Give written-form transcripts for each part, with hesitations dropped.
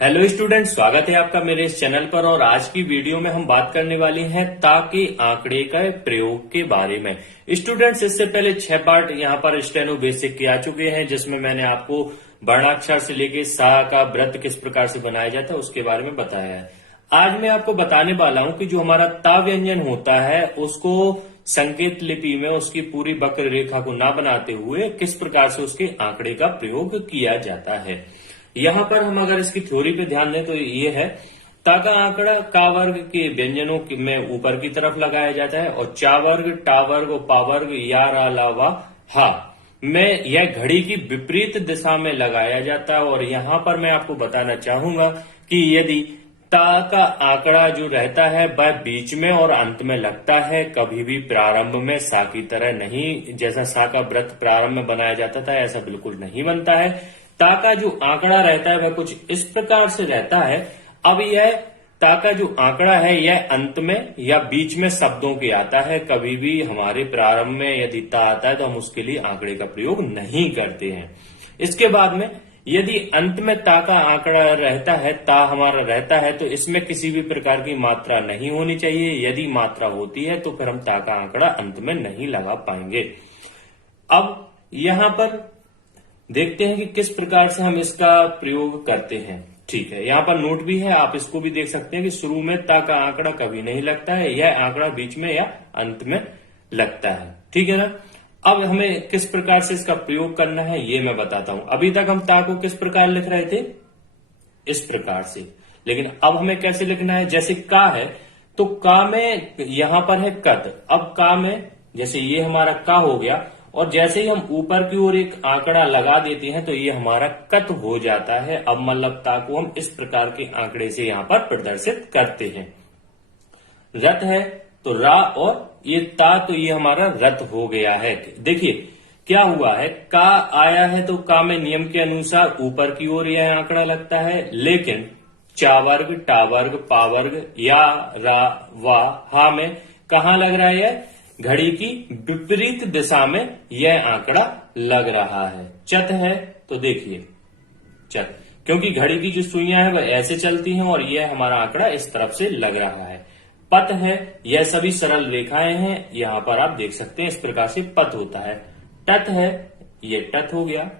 Hello student, स्वागत है आपका मेरे इस चैनल पर। और आज की वीडियो में हम बात करने वाले हैं ता के आंकड़े का प्रयोग के बारे में। स्टूडेंट्स, इससे पहले 6 पार्ट यहाँ पर स्टेनो बेसिक के आ चुके हैं, जिसमें मैंने आपको वर्णाक्षर से लेके सा का व्रत किस प्रकार से बनाया जाता है उसके बारे में बताया है। आज मैं आपको बताने वाला हूं कि जो हमारा ता व्यंजन होता है उसको संकेत लिपि में उसकी पूरी वक्र रेखा को ना बनाते हुए किस प्रकार से उसके आंकड़े का प्रयोग किया जाता है। यहाँ पर हम अगर इसकी थ्योरी पे ध्यान दें तो ये है, ता का आंकड़ा का वर्ग के व्यंजनों में ऊपर की तरफ लगाया जाता है और चा वर्ग, टा वर्ग और पा वर्ग या रा ला वा हा में यह घड़ी की विपरीत दिशा में लगाया जाता है। और यहाँ पर मैं आपको बताना चाहूंगा कि यदि ता का आंकड़ा जो रहता है वह बीच में और अंत में लगता है, कभी भी प्रारंभ में सा की तरह नहीं। जैसा सा का व्रत प्रारंभ में बनाया जाता था ऐसा बिल्कुल नहीं बनता है। ता का जो आंकड़ा रहता है वह कुछ इस प्रकार से रहता है। अब यह ता का जो आंकड़ा है यह अंत में या बीच में शब्दों के आता है। कभी भी हमारे प्रारंभ में यदि ता आता है तो हम उसके लिए आंकड़े का प्रयोग नहीं करते हैं। इसके बाद में यदि अंत में ता का आंकड़ा रहता है, ता हमारा रहता है, तो इसमें किसी भी प्रकार की मात्रा नहीं होनी चाहिए। यदि मात्रा होती है तो फिर हम ता का आंकड़ा अंत में नहीं लगा पाएंगे। अब यहां पर देखते हैं कि किस प्रकार से हम इसका प्रयोग करते हैं। ठीक है, यहाँ पर नोट भी है, आप इसको भी देख सकते हैं कि शुरू में ता का आंकड़ा कभी नहीं लगता है, यह आंकड़ा बीच में या अंत में लगता है। ठीक है ना। अब हमें किस प्रकार से इसका प्रयोग करना है ये मैं बताता हूं। अभी तक हम ता को किस प्रकार लिख रहे थे, इस प्रकार से, लेकिन अब हमें कैसे लिखना है। जैसे का है तो का में यहां पर है कत। अब का में जैसे ये हमारा का हो गया और जैसे ही हम ऊपर की ओर एक आंकड़ा लगा देते हैं तो ये हमारा कत हो जाता है। अब मतलब ता को हम इस प्रकार के आंकड़े से यहां पर प्रदर्शित करते हैं। रत है तो रा और ये ता, तो ये हमारा रत हो गया है। देखिए क्या हुआ है, का आया है तो का में नियम के अनुसार ऊपर की ओर यह आंकड़ा लगता है, लेकिन चा वर्ग, टा वर्ग, पा वर्ग या रा वा हा में कहा लग रहा है, घड़ी की विपरीत दिशा में यह आंकड़ा लग रहा है। चत है तो देखिए चत, क्योंकि घड़ी की जो सुइयां हैं वह ऐसे चलती हैं और यह हमारा आंकड़ा इस तरफ से लग रहा है। पथ है, यह सभी सरल रेखाएं हैं, यहां पर आप देख सकते हैं इस प्रकार से पथ होता है। टत है, ये टत हो गया।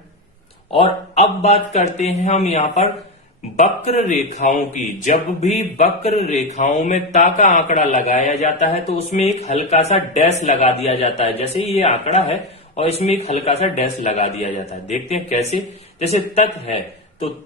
और अब बात करते हैं हम यहां पर वक्र रेखाओं की। जब भी वक्र रेखाओं में ता का आंकड़ा लगाया जाता है तो उसमें एक हल्का सा डैश लगा दिया जाता है। जैसे ये आंकड़ा है और इसमें एक हल्का सा डैश लगा दिया जाता है। देखते हैं कैसे। जैसे तक है तो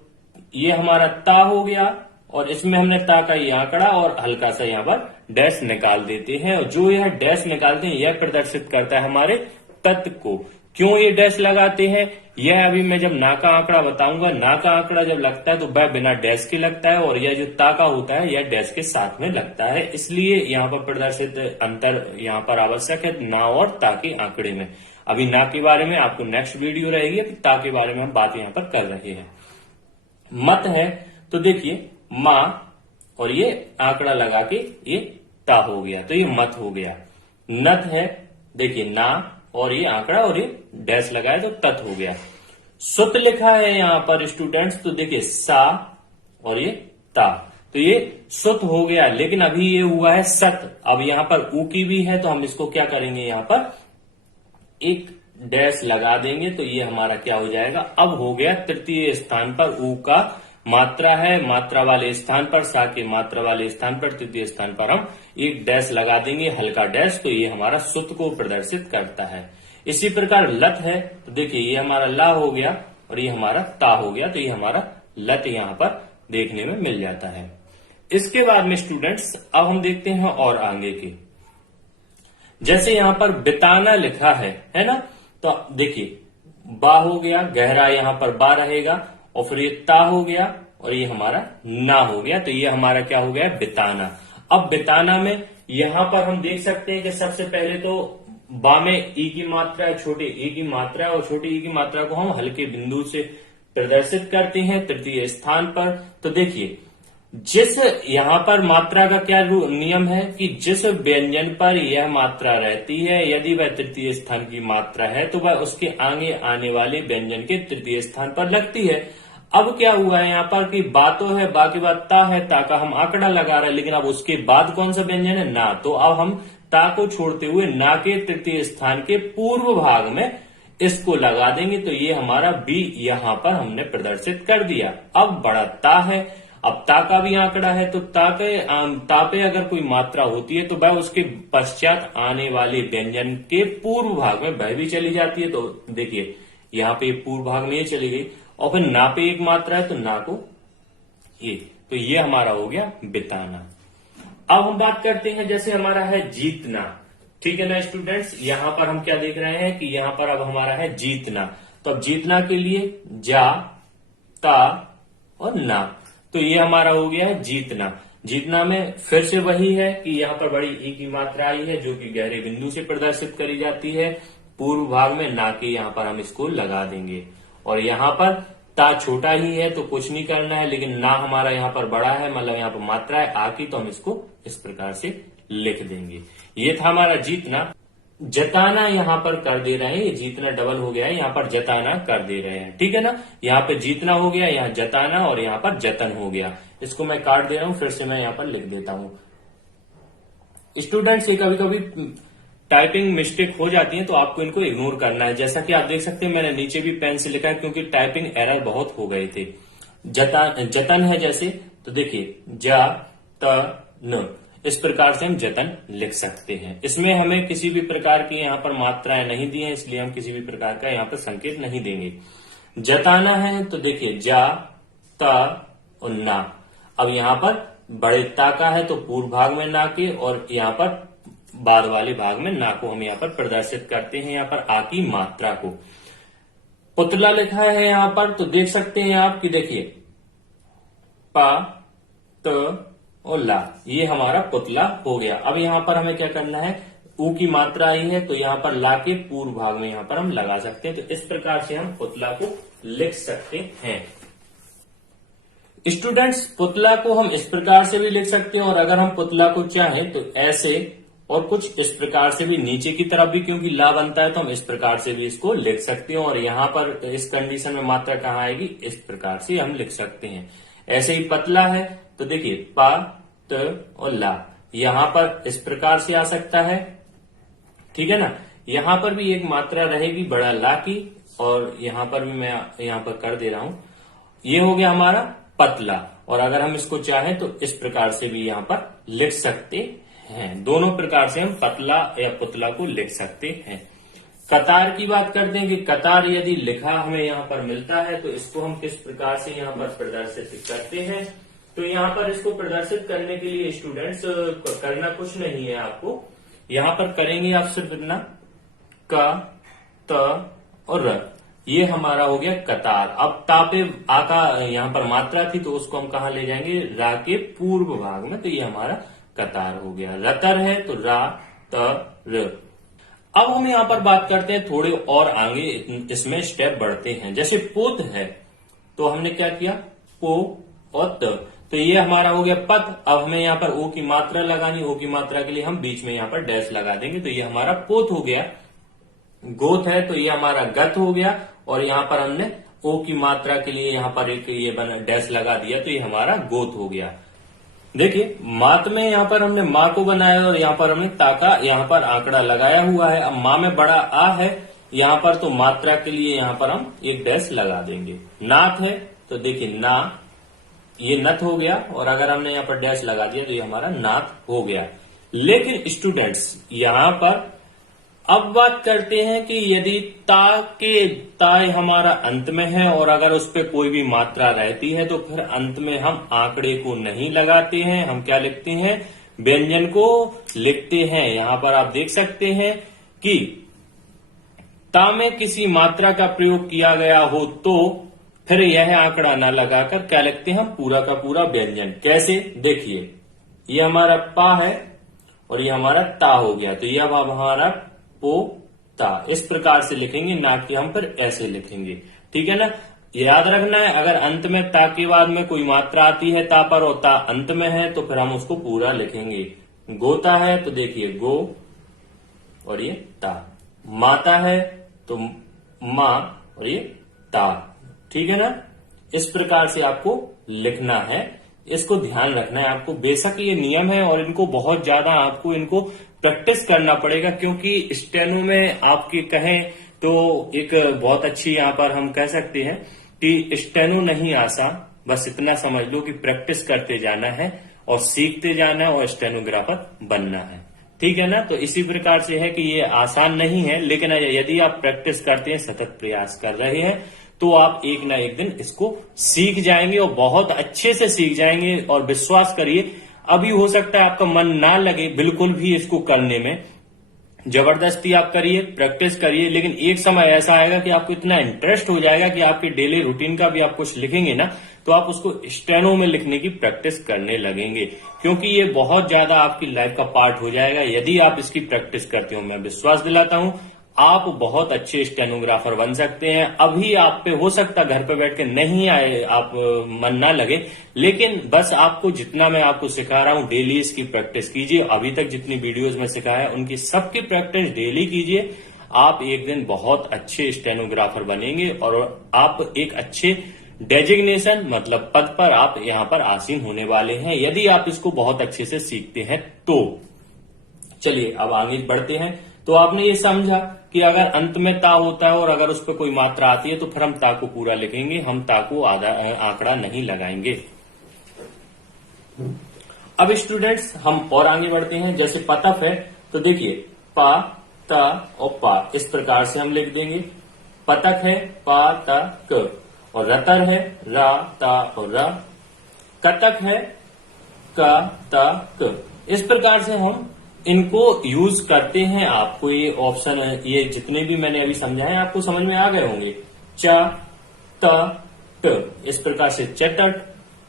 ये हमारा ता हो गया और इसमें हमने ता का ये आंकड़ा और हल्का सा यहां पर डैश निकाल देते हैं। और जो यह डैश निकालते हैं यह प्रदर्शित करता है हमारे तत्व को। क्यों ये डैश लगाते हैं यह अभी मैं जब ना का आंकड़ा बताऊंगा। ना का आंकड़ा जब लगता है तो वह बिना डैश के लगता है और यह जो ता का होता है यह डैश के साथ में लगता है। इसलिए यहाँ पर प्रदर्शित अंतर यहाँ पर आवश्यक है ना और ता के आंकड़े में। अभी ना के बारे में आपको नेक्स्ट वीडियो रहेगी, ता के बारे में हम बात यहाँ पर कर रहे हैं। मत है तो देखिए मां और ये आंकड़ा लगा के ये ता हो गया तो ये मत हो गया। नत है, देखिए ना और ये आंकड़ा और ये डैश लगाए तो तत हो गया। सुत लिखा है यहां पर स्टूडेंट्स तो देखिए सा और ये ता, तो ये सुत हो गया। लेकिन अभी ये हुआ है सत। अब यहां पर ऊ की भी है तो हम इसको क्या करेंगे, यहां पर एक डैश लगा देंगे तो ये हमारा क्या हो जाएगा। अब हो गया तृतीय स्थान पर ऊ का मात्रा है, मात्रा वाले स्थान पर सा के मात्रा वाले स्थान पर तृतीय स्थान पर हम एक डैश लगा देंगे, हल्का डैश, तो ये हमारा सुत को प्रदर्शित करता है। इसी प्रकार लत है तो देखिए ये हमारा ला हो गया और ये हमारा ता हो गया तो ये हमारा लत यहां पर देखने में मिल जाता है। इसके बाद में स्टूडेंट्स अब हम देखते हैं और आगे के। जैसे यहां पर बिताना लिखा है ना, तो देखिए बा हो गया, गहरा यहां पर बा रहेगा और फिर ये ता हो गया और ये हमारा ना हो गया तो ये हमारा क्या हो गया, बिताना। अब बिताना में यहां पर हम देख सकते हैं कि सबसे पहले तो बा में ई की मात्रा है, छोटे ई की मात्रा है और छोटे ई की मात्रा को हम हल्के बिंदु से प्रदर्शित करते हैं तृतीय स्थान पर। तो देखिए जिस यहां पर मात्रा का क्या नियम है कि जिस व्यंजन पर यह मात्रा रहती है यदि वह तृतीय स्थान की मात्रा है तो वह उसके आगे आने वाले व्यंजन के तृतीय स्थान पर लगती है। अब क्या हुआ है यहाँ पर कि बा तो है, बा के बाद ता है, ता का हम आंकड़ा लगा रहे हैं, लेकिन अब उसके बाद कौन सा व्यंजन है, ना। तो अब हम ता को छोड़ते हुए ना के तृतीय स्थान के पूर्व भाग में इसको लगा देंगे, तो ये हमारा बी यहां पर हमने प्रदर्शित कर दिया। अब बड़ा ता है, अब ता का भी आंकड़ा है, तो ता पे अगर कोई मात्रा होती है तो वह उसके पश्चात आने वाले व्यंजन के पूर्व भाग में वह भी चली जाती है। तो देखिए यहाँ पे पूर्व भाग में ये चली गई, और फिर ना पे एक मात्रा है तो ना को ये, तो ये हमारा हो गया बिताना। अब हम बात करते हैं जैसे हमारा है जीतना। ठीक है ना स्टूडेंट्स, यहां पर हम क्या देख रहे हैं कि यहां पर अब हमारा है जीतना। तो अब जीतना के लिए जा, ता और ना, तो ये हमारा हो गया है जीतना। जीतना में फिर से वही है कि यहाँ पर बड़ी ई की मात्रा आई है जो कि गहरे बिंदु से प्रदर्शित करी जाती है पूर्व भाग में, ना कि यहाँ पर हम इसको लगा देंगे। और यहाँ पर ता छोटा ही है तो कुछ नहीं करना है, लेकिन ना हमारा यहाँ पर बड़ा है, मतलब यहाँ पर मात्रा है आ की, तो हम इसको इस प्रकार से लिख देंगे। ये था हमारा जीतना। जताना यहाँ पर कर दे रहे हैं, ये जीतना डबल हो गया है, यहाँ पर जताना कर दे रहे हैं। ठीक है ना, यहाँ पे जीतना हो गया, यहाँ जताना, और यहाँ पर जतन हो गया। इसको मैं काट दे रहा हूं, फिर से मैं यहाँ पर लिख देता हूं। स्टूडेंट्स, ये कभी कभी टाइपिंग मिस्टेक हो जाती है तो आपको इनको इग्नोर करना है। जैसा कि आप देख सकते हैं मैंने नीचे भी पेन से लिखा है क्योंकि टाइपिंग एरर बहुत हो गए थे। जतन है जैसे, तो देखिए जा त न, इस प्रकार से हम जतन लिख सकते हैं। इसमें हमें किसी भी प्रकार की यहाँ पर मात्राएं नहीं दी हैं, इसलिए हम किसी भी प्रकार का यहाँ पर संकेत नहीं देंगे। जताना है तो देखिए जा, ता और ना। अब यहाँ पर बड़े ता का है तो पूर्व भाग में ना के, और यहाँ पर बाद वाले भाग में ना को हम यहाँ पर प्रदर्शित करते हैं, यहाँ पर आ की मात्रा को। पुतला लिखा है यहाँ पर, तो देख सकते हैं आप कि देखिए पा, त और ला, ये हमारा पुतला हो गया। अब यहाँ पर हमें क्या करना है, ऊ की मात्रा आई है तो यहाँ पर ला के पूर्व भाग में यहाँ पर हम लगा सकते हैं। तो इस प्रकार से हम पुतला को लिख सकते हैं। स्टूडेंट्स, पुतला को हम इस प्रकार से भी लिख सकते हैं, और अगर हम पुतला को चाहें तो ऐसे और कुछ इस प्रकार से भी नीचे की तरफ भी, क्योंकि ला बनता है तो हम इस प्रकार से भी इसको लिख सकते हैं। और यहाँ पर इस कंडीशन में मात्रा कहाँ आएगी, इस प्रकार से हम लिख सकते हैं। ऐसे ही पतला है तो देखिए पा, त और ला, यहाँ पर इस प्रकार से आ सकता है। ठीक है ना, यहाँ पर भी एक मात्रा रहेगी बड़ा ला की, और यहाँ पर भी मैं यहाँ पर कर दे रहा हूं। ये हो गया हमारा पतला, और अगर हम इसको चाहें तो इस प्रकार से भी यहाँ पर लिख सकते हैं। दोनों प्रकार से हम पतला या पुतला को लिख सकते हैं। कतार की बात करते हैं कि कतार यदि लिखा हमें यहाँ पर मिलता है तो इसको हम किस प्रकार से यहाँ पर प्रदर्शित करते हैं। तो यहाँ पर इसको प्रदर्शित करने के लिए स्टूडेंट्स करना कुछ नहीं है आपको। यहाँ पर करेंगे आप सिर्फ इतना क, त और र, ये हमारा हो गया कतार। अब ता पे आ का यहाँ पर मात्रा थी तो उसको हम कहा ले जाएंगे, रा के पूर्व भाग में, तो ये हमारा कतार हो गया। रतर है तो रा, त, र। अब हम यहाँ पर बात करते हैं थोड़े और आगे, इसमें स्टेप बढ़ते हैं। जैसे पोत है तो हमने क्या किया, पो और त, तो ये हमारा हो गया पद। अब हमें यहाँ पर ओ की मात्रा लगानी, ओ की मात्रा के लिए हम बीच में यहाँ पर डैश लगा देंगे, तो ये हमारा पोत हो गया। गोत है तो ये हमारा गत हो गया, और यहाँ पर हमने ओ की मात्रा के लिए यहाँ पर एक ये बना डैश लगा दिया, तो ये हमारा गोत हो गया। देखिए मात में यहाँ पर हमने माँ को बनाया, और यहाँ पर हमने ता का यहाँ पर आंकड़ा लगाया हुआ है। अब माँ में बड़ा आ है यहाँ पर, तो मात्रा के लिए यहाँ पर हम एक डैश लगा देंगे। नाथ है तो देखिए ना, ये नथ हो गया, और अगर हमने यहाँ पर डैश लगा दिया तो ये हमारा नाथ हो गया। लेकिन स्टूडेंट्स यहाँ पर अब बात करते हैं कि यदि ता हमारा अंत में है और अगर उस पर कोई भी मात्रा रहती है तो फिर अंत में हम आंकड़े को नहीं लगाते हैं, हम क्या लिखते हैं, व्यंजन को लिखते हैं। यहाँ पर आप देख सकते हैं कि ता में किसी मात्रा का प्रयोग किया गया हो तो फिर यह आंकड़ा ना लगाकर क्या लिखते हैं हम, पूरा का पूरा व्यंजन। कैसे, देखिए ये हमारा पा है और ये हमारा ता हो गया, तो ये अब हमारा पो ता, इस प्रकार से लिखेंगे, ना कि हम फिर ऐसे लिखेंगे। ठीक है ना, याद रखना है अगर अंत में ता के बाद में कोई मात्रा आती है ता पर और ता अंत में है तो फिर हम उसको पूरा लिखेंगे। गोता है तो देखिए गो और ये ता, माता है तो माँ और ये ता। ठीक है ना, इस प्रकार से आपको लिखना है। इसको ध्यान रखना है आपको। बेशक ये नियम है और इनको बहुत ज्यादा आपको इनको प्रैक्टिस करना पड़ेगा, क्योंकि स्टेनो में आपकी कहें तो एक बहुत अच्छी यहाँ पर हम कह सकते हैं कि स्टेनो नहीं आसान, बस इतना समझ लो कि प्रैक्टिस करते जाना है और सीखते जाना है और स्टेनोग्राफर बनना है। ठीक है ना। तो इसी प्रकार से है कि ये आसान नहीं है, लेकिन यदि आप प्रैक्टिस करते हैं, सतत प्रयास कर रहे हैं, तो आप एक ना एक दिन इसको सीख जाएंगे और बहुत अच्छे से सीख जाएंगे। और विश्वास करिए, अभी हो सकता है आपका मन ना लगे बिल्कुल भी इसको करने में, जबरदस्ती आप करिए, प्रैक्टिस करिए, लेकिन एक समय ऐसा आएगा कि आपको इतना इंटरेस्ट हो जाएगा कि आपके डेली रूटीन का भी आप कुछ लिखेंगे ना, तो आप उसको स्टेनो में लिखने की प्रैक्टिस करने लगेंगे, क्योंकि ये बहुत ज्यादा आपकी लाइफ का पार्ट हो जाएगा यदि आप इसकी प्रैक्टिस करते हो। मैं विश्वास दिलाता हूं आप बहुत अच्छे स्टेनोग्राफर बन सकते हैं। अभी आप पे हो सकता घर पे बैठ के नहीं आए, आप मन ना लगे, लेकिन बस आपको जितना मैं आपको सिखा रहा हूं डेली इसकी प्रैक्टिस कीजिए। अभी तक जितनी वीडियोस में सिखाया है उनकी सबकी प्रैक्टिस डेली कीजिए। आप एक दिन बहुत अच्छे स्टेनोग्राफर बनेंगे और आप एक अच्छे डेजिग्नेशन मतलब पद पर आप यहां पर आसीन होने वाले हैं, यदि आप इसको बहुत अच्छे से सीखते हैं तो। चलिए अब आगे बढ़ते हैं। तो आपने ये समझा कि अगर अंत में ता होता है और अगर उस पर कोई मात्रा आती है तो फिर हम ता को पूरा लिखेंगे, हम ता को आधा आंकड़ा नहीं लगाएंगे। अब स्टूडेंट्स हम और आगे बढ़ते हैं। जैसे पतफ है तो देखिए पा ता और पा इस प्रकार से हम लिख देंगे। पतक है पा ता क, और रतर है रा ता और रा। कतक है का ता क। इस प्रकार से हम इनको यूज करते हैं। आपको ये ऑप्शन है, ये जितने भी मैंने अभी समझाए आपको समझ में आ गए होंगे। च त ट इस प्रकार से चटट।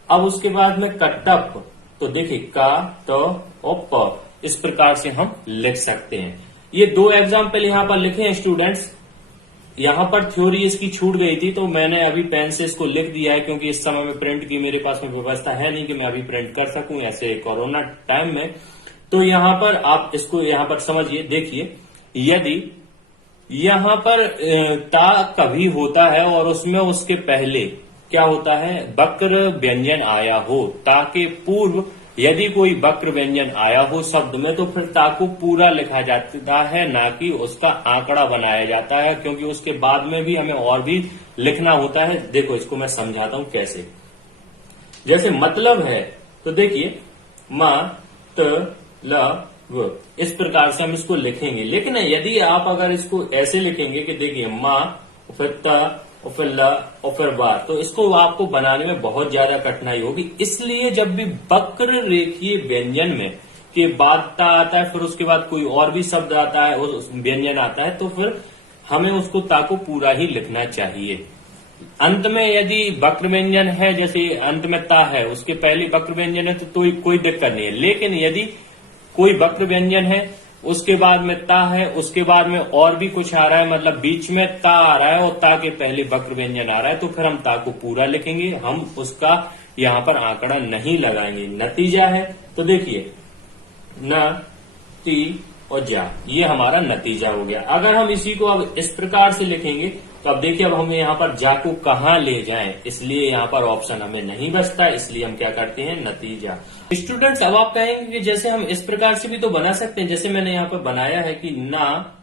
अब उसके बाद में कटप, तो देखिए का त और प इस प्रकार से हम लिख सकते हैं। ये दो एग्जाम्पल यहाँ पर लिखे हैं स्टूडेंट्स। यहाँ पर थ्योरी इसकी छूट गई थी तो मैंने अभी पेन से इसको लिख दिया है, क्योंकि इस समय में प्रिंट की मेरे पास में व्यवस्था है नहीं कि मैं अभी प्रिंट कर सकूं ऐसे कोरोना टाइम में। तो यहाँ पर आप इसको यहाँ पर समझिए। देखिए यदि यहाँ पर ता कभी होता है और उसमें उसके पहले क्या होता है, वक्र व्यंजन आया हो, ता के पूर्व यदि कोई वक्र व्यंजन आया हो शब्द में, तो फिर ता को पूरा लिखा जाता है, ना कि उसका आंकड़ा बनाया जाता है, क्योंकि उसके बाद में भी हमें और भी लिखना होता है। देखो इसको मैं समझाता हूं कैसे। जैसे मतलब है तो देखिए म त ल व इस प्रकार से हम इसको लिखेंगे। लेकिन यदि आप अगर इसको ऐसे लिखेंगे कि देखिए माँ फिर त और फिर ल और फिर वा, तो इसको आपको बनाने में बहुत ज्यादा कठिनाई होगी। इसलिए जब भी वक्र रेखीय व्यंजन में के बाद ता आता है, फिर उसके बाद कोई और भी शब्द आता है, उस व्यंजन आता है, तो फिर हमें उसको ता को पूरा ही लिखना चाहिए। अंत में यदि वक्र व्यंजन है, जैसे अंत में ता है उसके पहले वक्र व्यंजन है, तो कोई दिक्कत नहीं है। लेकिन यदि कोई वक्र व्यंजन है उसके बाद में ता है, उसके बाद में और भी कुछ आ रहा है, मतलब बीच में ता आ रहा है और ता के पहले वक्र व्यंजन आ रहा है, तो फिर हम ता को पूरा लिखेंगे, हम उसका यहाँ पर आंकड़ा नहीं लगाएंगे। नतीजा है तो देखिए न ती और जा, ये हमारा नतीजा हो गया। अगर हम इसी को अब इस प्रकार से लिखेंगे तो अब देखिए अब हम यहाँ पर जा को कहाँ ले जाएं, इसलिए यहाँ पर ऑप्शन हमें नहीं बचता, इसलिए हम क्या करते हैं नतीजा। स्टूडेंट्स अब आप कहेंगे कि जैसे हम इस प्रकार से भी तो बना सकते हैं, जैसे मैंने यहाँ पर बनाया है कि ना,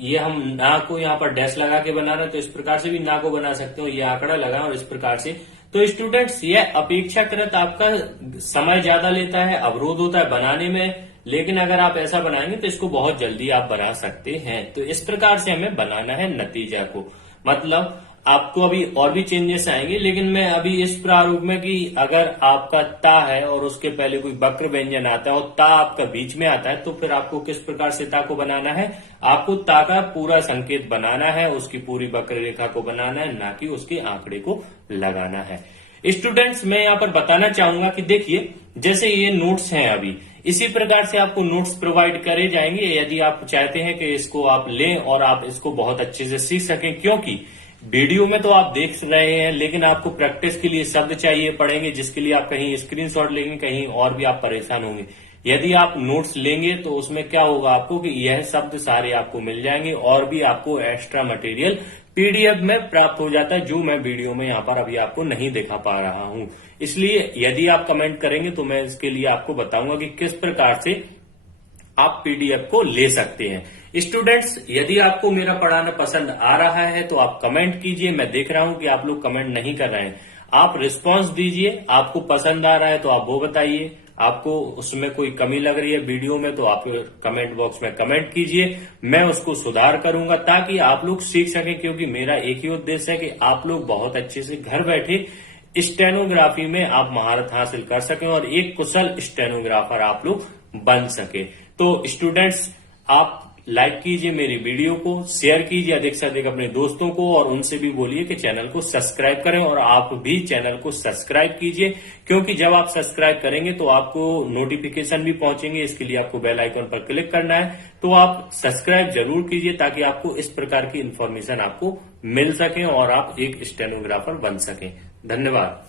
ये हम ना को यहाँ पर डैश लगा के बना रहे हैं, तो इस प्रकार से भी ना को बना सकते हो, ये आंकड़ा लगाएं और इस प्रकार से। तो स्टूडेंट्स ये अपेक्षाकृत आपका समय ज्यादा लेता है, अवरोध होता है बनाने में, लेकिन अगर आप ऐसा बनाएंगे तो इसको बहुत जल्दी आप बना सकते हैं। तो इस प्रकार से हमें बनाना है नतीजा को। मतलब आपको अभी और भी चेंजेस आएंगे, लेकिन मैं अभी इस प्रारूप में कि अगर आपका ता है और उसके पहले कोई वक्र व्यंजन आता है और ता आपका बीच में आता है, तो फिर आपको किस प्रकार से ता को बनाना है, आपको ता का पूरा संकेत बनाना है, उसकी पूरी वक्र रेखा को बनाना है, ना कि उसके आंकड़े को लगाना है। स्टूडेंट्स मैं यहाँ पर बताना चाहूंगा कि देखिए जैसे ये नोट्स हैं, अभी इसी प्रकार से आपको नोट्स प्रोवाइड करे जाएंगे यदि आप चाहते हैं कि इसको आप लें और आप इसको बहुत अच्छे से सीख सकें, क्योंकि वीडियो में तो आप देख रहे हैं लेकिन आपको प्रैक्टिस के लिए शब्द चाहिए पड़ेंगे, जिसके लिए आप कहीं स्क्रीनशॉट लेंगे, कहीं और भी आप परेशान होंगे। यदि आप नोट्स लेंगे तो उसमें क्या होगा आपको कि यह शब्द सारे आपको मिल जाएंगे और भी आपको एक्स्ट्रा मटेरियल पीडीएफ में प्राप्त हो जाता है, जो मैं वीडियो में यहाँ पर अभी आपको नहीं दिखा पा रहा हूं। इसलिए यदि आप कमेंट करेंगे तो मैं इसके लिए आपको बताऊंगा कि किस प्रकार से आप पीडीएफ को ले सकते हैं। स्टूडेंट्स, यदि आपको मेरा पढ़ाना पसंद आ रहा है तो आप कमेंट कीजिए। मैं देख रहा हूं कि आप लोग कमेंट नहीं कर रहे हैं। आप रिस्पांस दीजिए, आपको पसंद आ रहा है तो आप वो बताइए। आपको उसमें कोई कमी लग रही है वीडियो में तो आप कमेंट बॉक्स में कमेंट कीजिए, मैं उसको सुधार करूंगा ताकि आप लोग सीख सकें। क्योंकि मेरा एक ही उद्देश्य है कि आप लोग बहुत अच्छे से घर बैठे स्टेनोग्राफी में आप महारत हासिल कर सकें और एक कुशल स्टेनोग्राफर आप लोग बन सके। तो स्टूडेंट्स, आप लाइक कीजिए मेरी वीडियो को, शेयर कीजिए अधिक से अधिक अपने दोस्तों को और उनसे भी बोलिए कि चैनल को सब्सक्राइब करें। और आप भी चैनल को सब्सक्राइब कीजिए, क्योंकि जब आप सब्सक्राइब करेंगे तो आपको नोटिफिकेशन भी पहुंचेंगे। इसके लिए आपको बेल आइकन पर क्लिक करना है। तो आप सब्सक्राइब जरूर कीजिए ताकि आपको इस प्रकार की इंफॉर्मेशन आपको मिल सके और आप एक स्टेनोग्राफर बन सकें। धन्यवाद।